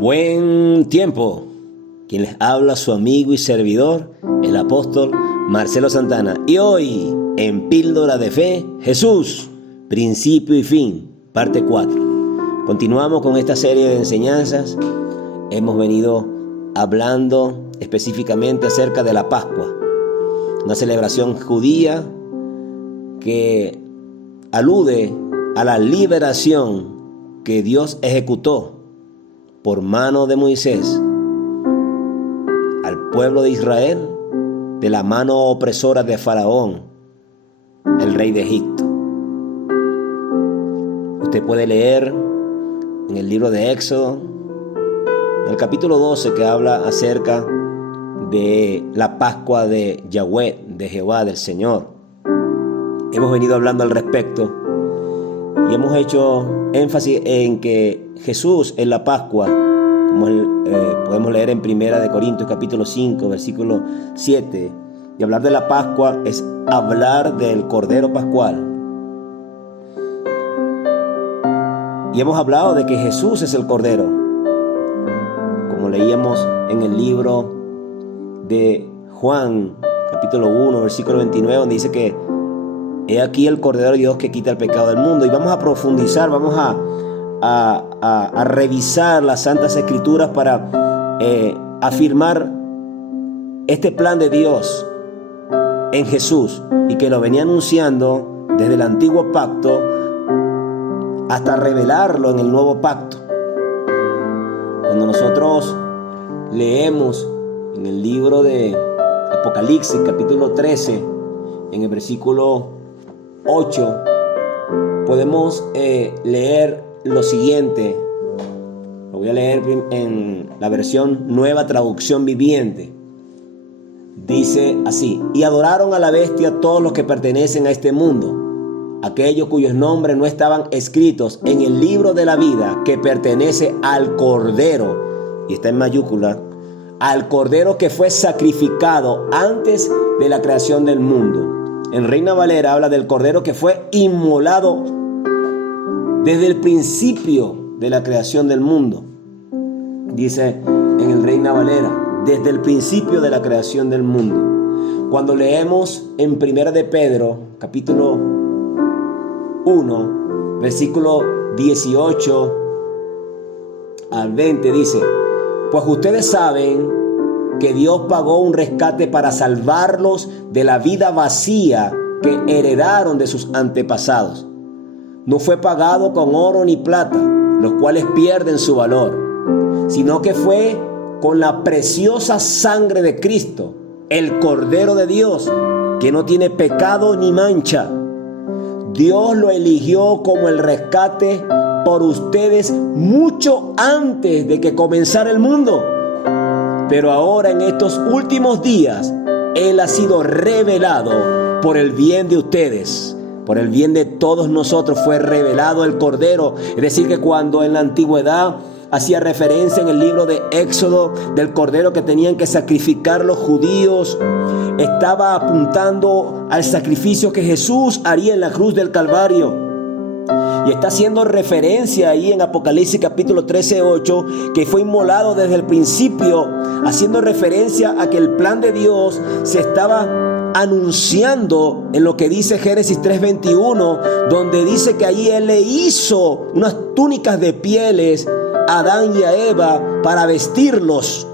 Buen tiempo. Quien les habla, su amigo y servidor, el apóstol Marcelo Santana. Y hoy, en Píldora de Fe, Jesús, principio y fin, parte 4. Continuamos con esta serie de enseñanzas. Hemos venido hablando específicamente acerca de la Pascua, una celebración judía que alude a la liberación que Dios ejecutó por mano de Moisés al pueblo de Israel de la mano opresora de Faraón, el rey de Egipto. Usted puede leer en el libro de Éxodo, en el capítulo 12, que habla acerca de la Pascua de Yahweh, de Jehová, del Señor. Hemos venido hablando al respecto y hemos hecho énfasis en que Jesús en la Pascua, como podemos leer en 1 Corintios capítulo 5, versículo 7, y hablar de la Pascua es hablar del Cordero Pascual. Y hemos hablado de que Jesús es el Cordero, como leíamos en el libro de Juan, capítulo 1, versículo 29, donde dice que he aquí el Cordero de Dios que quita el pecado del mundo. Y vamos a profundizar, vamos a revisar las Santas Escrituras para afirmar este plan de Dios en Jesús, y que lo venía anunciando desde el antiguo pacto hasta revelarlo en el nuevo pacto. Cuando nosotros leemos en el libro de Apocalipsis capítulo 13, en el versículo 8, podemos leer lo siguiente. Lo voy a leer en la versión Nueva Traducción Viviente. Dice así: y adoraron a la bestia todos los que pertenecen a este mundo, aquellos cuyos nombres no estaban escritos en el libro de la vida que pertenece al Cordero, y está en mayúscula, al Cordero que fue sacrificado antes de la creación del mundo. En Reina Valera habla del Cordero que fue inmolado desde el principio de la creación del mundo. Dice en el Reina Valera, desde el principio de la creación del mundo. Cuando leemos en 1 de Pedro, capítulo 1, versículo 18 al 20, dice: pues ustedes saben que Dios pagó un rescate para salvarlos de la vida vacía que heredaron de sus antepasados. No fue pagado con oro ni plata, los cuales pierden su valor, sino que fue con la preciosa sangre de Cristo, el Cordero de Dios, que no tiene pecado ni mancha. Dios lo eligió como el rescate por ustedes mucho antes de que comenzara el mundo. Pero ahora, en estos últimos días, Él ha sido revelado por el bien de ustedes. Por el bien de todos nosotros fue revelado el Cordero. Es decir, que cuando en la antigüedad hacía referencia en el libro de Éxodo del Cordero que tenían que sacrificar los judíos, estaba apuntando al sacrificio que Jesús haría en la cruz del Calvario. Y está haciendo referencia ahí en Apocalipsis capítulo 13:8, que fue inmolado desde el principio, haciendo referencia a que el plan de Dios se estaba anunciando en lo que dice Génesis 3:21, donde dice que allí Él le hizo unas túnicas de pieles a Adán y a Eva para vestirlos,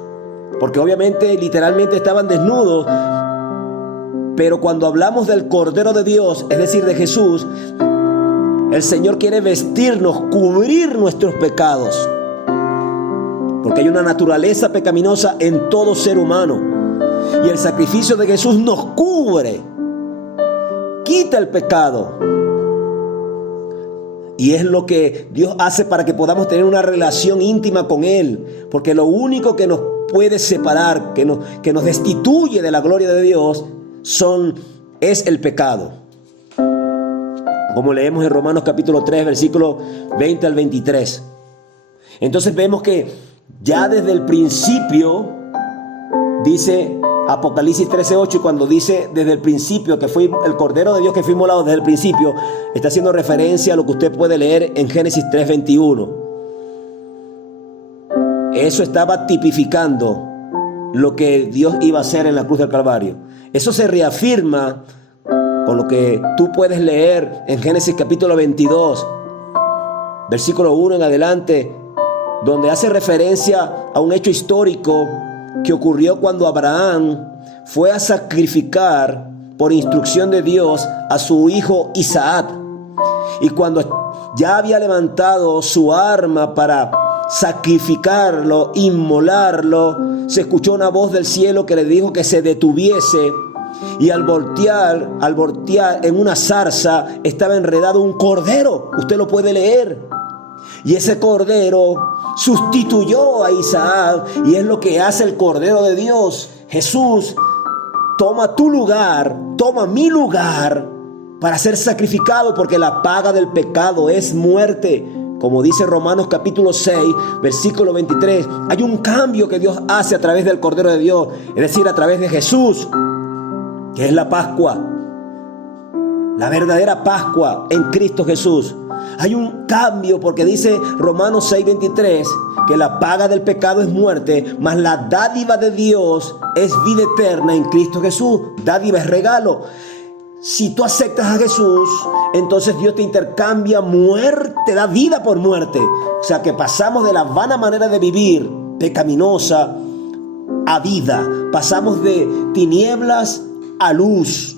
porque obviamente literalmente estaban desnudos. Pero cuando hablamos del Cordero de Dios, es decir, de Jesús, el Señor quiere vestirnos, cubrir nuestros pecados, porque hay una naturaleza pecaminosa en todo ser humano. Y el sacrificio de Jesús nos cubre, quita el pecado. Y es lo que Dios hace para que podamos tener una relación íntima con Él. Porque lo único que nos puede separar, que nos destituye de la gloria de Dios, es el pecado. Como leemos en Romanos capítulo 3, versículo 20 al 23. Entonces vemos que ya desde el principio, dice Apocalipsis 13:8, cuando dice desde el principio que fue el Cordero de Dios que fue inmolado desde el principio, está haciendo referencia a lo que usted puede leer en Génesis 3:21. eso estaba tipificando lo que Dios iba a hacer en la cruz del Calvario. Eso se reafirma con lo que tú puedes leer en Génesis capítulo 22, versículo 1 en adelante, donde hace referencia a un hecho histórico que ocurrió cuando Abraham fue a sacrificar por instrucción de Dios a su hijo Isaac. Y cuando ya había levantado su arma para sacrificarlo, inmolarlo, se escuchó una voz del cielo que le dijo que se detuviese. Y al voltear en una zarza estaba enredado un cordero. Usted lo puede leer. Y ese cordero sustituyó a Isaac, y es lo que hace el Cordero de Dios. Jesús toma tu lugar, toma mi lugar para ser sacrificado, porque la paga del pecado es muerte. Como dice Romanos capítulo 6, versículo 23, hay un cambio que Dios hace a través del Cordero de Dios, es decir, a través de Jesús, que es la Pascua, la verdadera Pascua en Cristo Jesús. Hay un cambio porque dice Romanos 6:23 que la paga del pecado es muerte, mas la dádiva de Dios es vida eterna en Cristo Jesús. Dádiva es regalo. Si tú aceptas a Jesús, entonces Dios te intercambia muerte, te da vida por muerte. O sea que pasamos de la vana manera de vivir pecaminosa a vida. Pasamos de tinieblas a luz.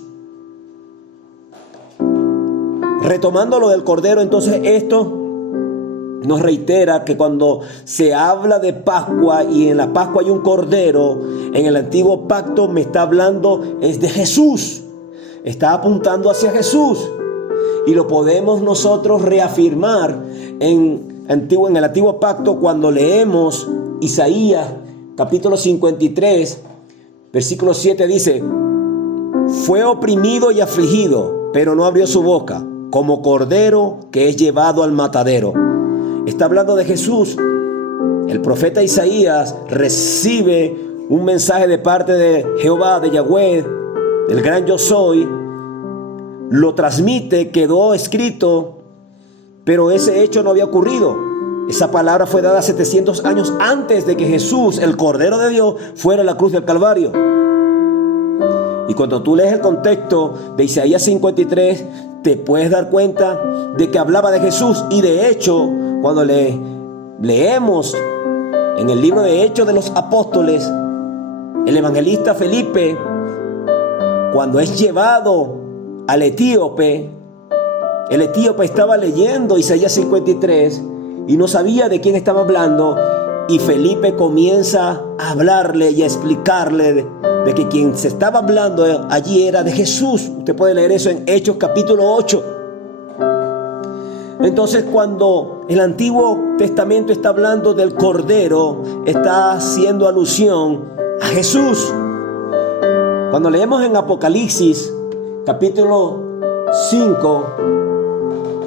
Retomando lo del Cordero, entonces esto nos reitera que cuando se habla de Pascua y en la Pascua hay un Cordero, en el antiguo pacto me está hablando es de Jesús. Está apuntando hacia Jesús. Y lo podemos nosotros reafirmar en el antiguo pacto cuando leemos Isaías capítulo 53, versículo 7 dice: fue oprimido y afligido, pero no abrió su boca, como cordero que es llevado al matadero. Está hablando de Jesús. El profeta Isaías recibe un mensaje de parte de Jehová, de Yahweh, del gran yo soy. Lo transmite, quedó escrito, pero ese hecho no había ocurrido. Esa palabra fue dada 700 años antes de que Jesús, el Cordero de Dios, fuera a la cruz del Calvario. Y cuando tú lees el contexto de Isaías 53, te puedes dar cuenta de que hablaba de Jesús. Y de hecho, cuando leemos en el libro de Hechos de los Apóstoles, el evangelista Felipe, cuando es llevado al etíope, el etíope estaba leyendo Isaías 53 y no sabía de quién estaba hablando, y Felipe comienza a hablarle y a explicarle de que quien se estaba hablando allí era de Jesús. Usted puede leer eso en Hechos capítulo 8. Entonces, cuando el Antiguo Testamento está hablando del Cordero, está haciendo alusión a Jesús. Cuando leemos en Apocalipsis capítulo 5,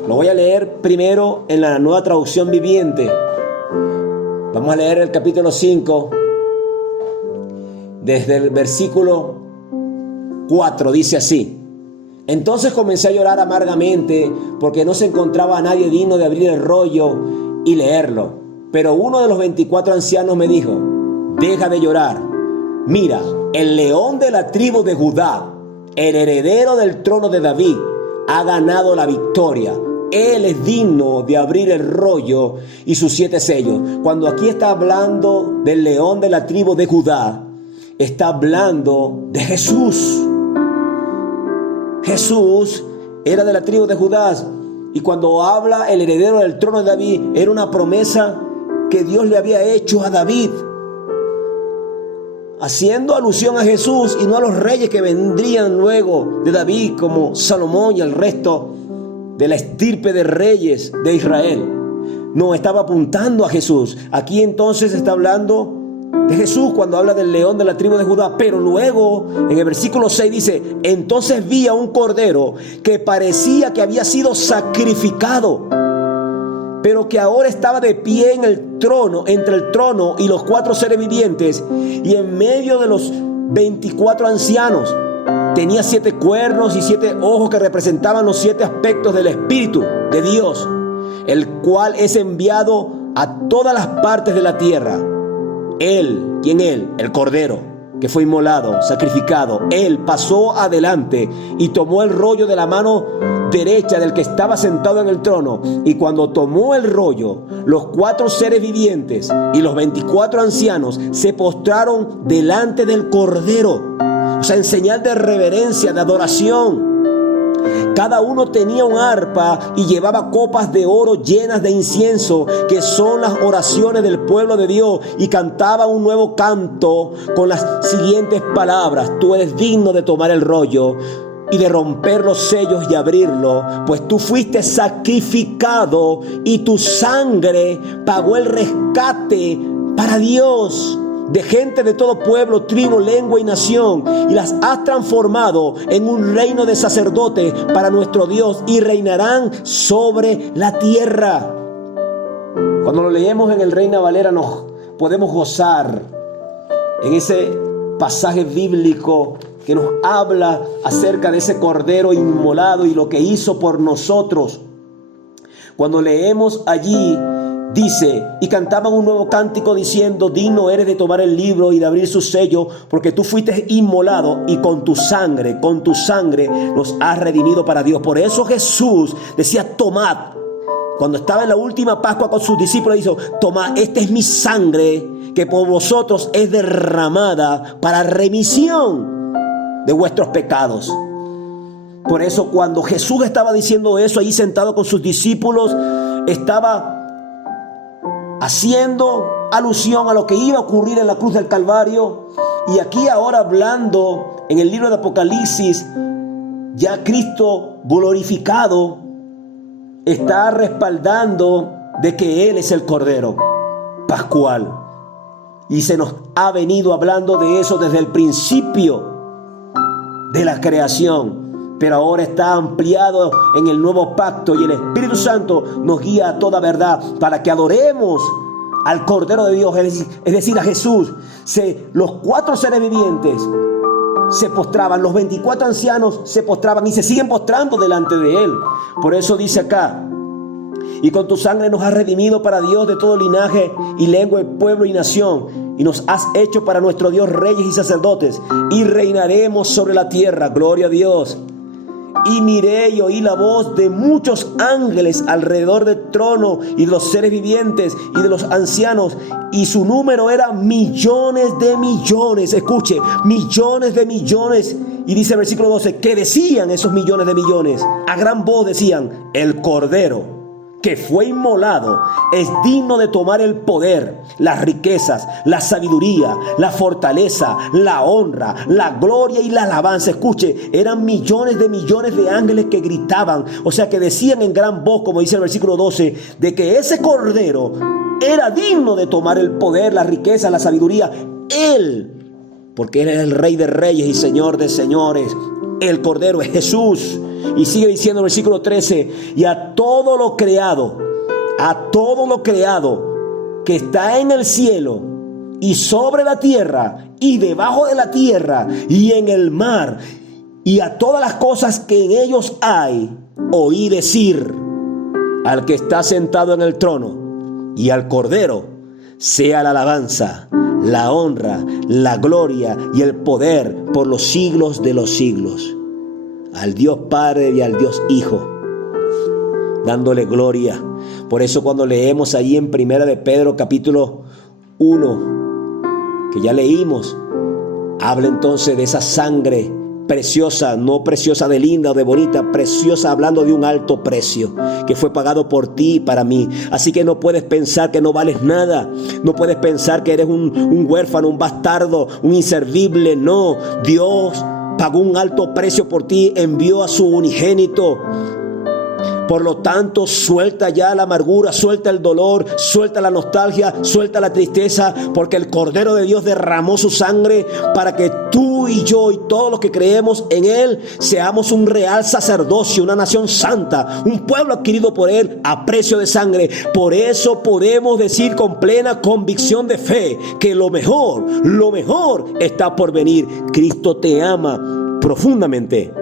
lo voy a leer primero en la Nueva Traducción Viviente. Vamos a leer el capítulo 5 desde el versículo 4. Dice así: entonces comencé a llorar amargamente porque no se encontraba a nadie digno de abrir el rollo y leerlo. Pero uno de los 24 ancianos me dijo: deja de llorar. Mira, el león de la tribu de Judá, el heredero del trono de David, ha ganado la victoria. Él es digno de abrir el rollo y sus 7 sellos. Cuando aquí está hablando del león de la tribu de Judá, está hablando de Jesús. Jesús era de la tribu de Judá. Y cuando habla el heredero del trono de David, era una promesa que Dios le había hecho a David, haciendo alusión a Jesús y no a los reyes que vendrían luego de David, como Salomón y el resto de la estirpe de reyes de Israel. No, estaba apuntando a Jesús. Aquí entonces está hablando de Jesús cuando habla del león de la tribu de Judá. Pero luego en el versículo 6 dice: entonces vi a un cordero que parecía que había sido sacrificado, pero que ahora estaba de pie en el trono, entre el trono y los 4 seres vivientes, y en medio de los 24 ancianos. Tenía 7 cuernos y 7 ojos que representaban los 7 aspectos del Espíritu de Dios, el cual es enviado a todas las partes de la tierra. Él, ¿quién Él? El Cordero, que fue inmolado, sacrificado. Él pasó adelante y tomó el rollo de la mano derecha del que estaba sentado en el trono. Y cuando tomó el rollo, los 4 seres vivientes y los 24 ancianos se postraron delante del Cordero. O sea, en señal de reverencia, de adoración. Cada uno tenía un arpa y llevaba copas de oro llenas de incienso, que son las oraciones del pueblo de Dios, y cantaba un nuevo canto con las siguientes palabras: tú eres digno de tomar el rollo y de romper los sellos y abrirlo, pues tú fuiste sacrificado y tu sangre pagó el rescate para Dios de gente de todo pueblo, tribu, lengua y nación, y las has transformado en un reino de sacerdotes para nuestro Dios, y reinarán sobre la tierra. Cuando lo leemos en el Reina Valera nos podemos gozar en ese pasaje bíblico que nos habla acerca de ese Cordero inmolado y lo que hizo por nosotros. Cuando leemos allí, dice: y cantaban un nuevo cántico diciendo: digno eres de tomar el libro y de abrir su sello, porque tú fuiste inmolado y con tu sangre nos has redimido para Dios. Por eso Jesús decía: tomad. Cuando estaba en la última Pascua con sus discípulos, dijo: tomad, esta es mi sangre que por vosotros es derramada para remisión de vuestros pecados. Por eso cuando Jesús estaba diciendo eso allí sentado con sus discípulos, estaba haciendo alusión a lo que iba a ocurrir en la cruz del Calvario. Y aquí ahora, hablando en el libro de Apocalipsis, ya Cristo glorificado está respaldando de que Él es el Cordero Pascual. Y se nos ha venido hablando de eso desde el principio de la creación, pero ahora está ampliado en el nuevo pacto, y el Espíritu Santo nos guía a toda verdad para que adoremos al Cordero de Dios, es decir, a Jesús. Los 4 seres vivientes se postraban, los 24 ancianos se postraban y se siguen postrando delante de Él. Por eso dice acá: y con tu sangre nos has redimido para Dios de todo linaje y lengua, pueblo y nación, y nos has hecho para nuestro Dios reyes y sacerdotes, y reinaremos sobre la tierra. Gloria a Dios. Y miré y oí la voz de muchos ángeles alrededor del trono y de los seres vivientes y de los ancianos, y su número era millones de millones. Escuche, millones de millones. Y dice el versículo 12, que decían esos millones de millones, a gran voz decían: el Cordero que fue inmolado es digno de tomar el poder, las riquezas, la sabiduría, la fortaleza, la honra, la gloria y la alabanza. Escuche, eran millones de ángeles que gritaban, o sea, que decían en gran voz, como dice el versículo 12, de que ese Cordero era digno de tomar el poder, la riqueza, la sabiduría. Él, porque Él es el Rey de reyes y Señor de señores. El Cordero es Jesús. Y sigue diciendo el versículo 13: y a todo lo creado que está en el cielo y sobre la tierra y debajo de la tierra y en el mar, y a todas las cosas que en ellos hay, oí decir al que está sentado en el trono y al Cordero, sea la alabanza, la honra, la gloria y el poder por los siglos de los siglos. Al Dios Padre y al Dios Hijo, dándole gloria. Por eso cuando leemos allí en Primera de Pedro capítulo 1, que ya leímos, habla entonces de esa sangre preciosa, no preciosa de linda o de bonita, preciosa, hablando de un alto precio que fue pagado por ti y para mí. Así que no puedes pensar que no vales nada, no puedes pensar que eres un huérfano, un bastardo, un inservible. No, Dios pagó un alto precio por ti, envió a su unigénito. Por lo tanto, suelta ya la amargura, suelta el dolor, suelta la nostalgia, suelta la tristeza, porque el Cordero de Dios derramó su sangre para que tú y yo y todos los que creemos en Él seamos un real sacerdocio, una nación santa, un pueblo adquirido por Él a precio de sangre. Por eso podemos decir con plena convicción de fe que lo mejor está por venir. Cristo te ama profundamente.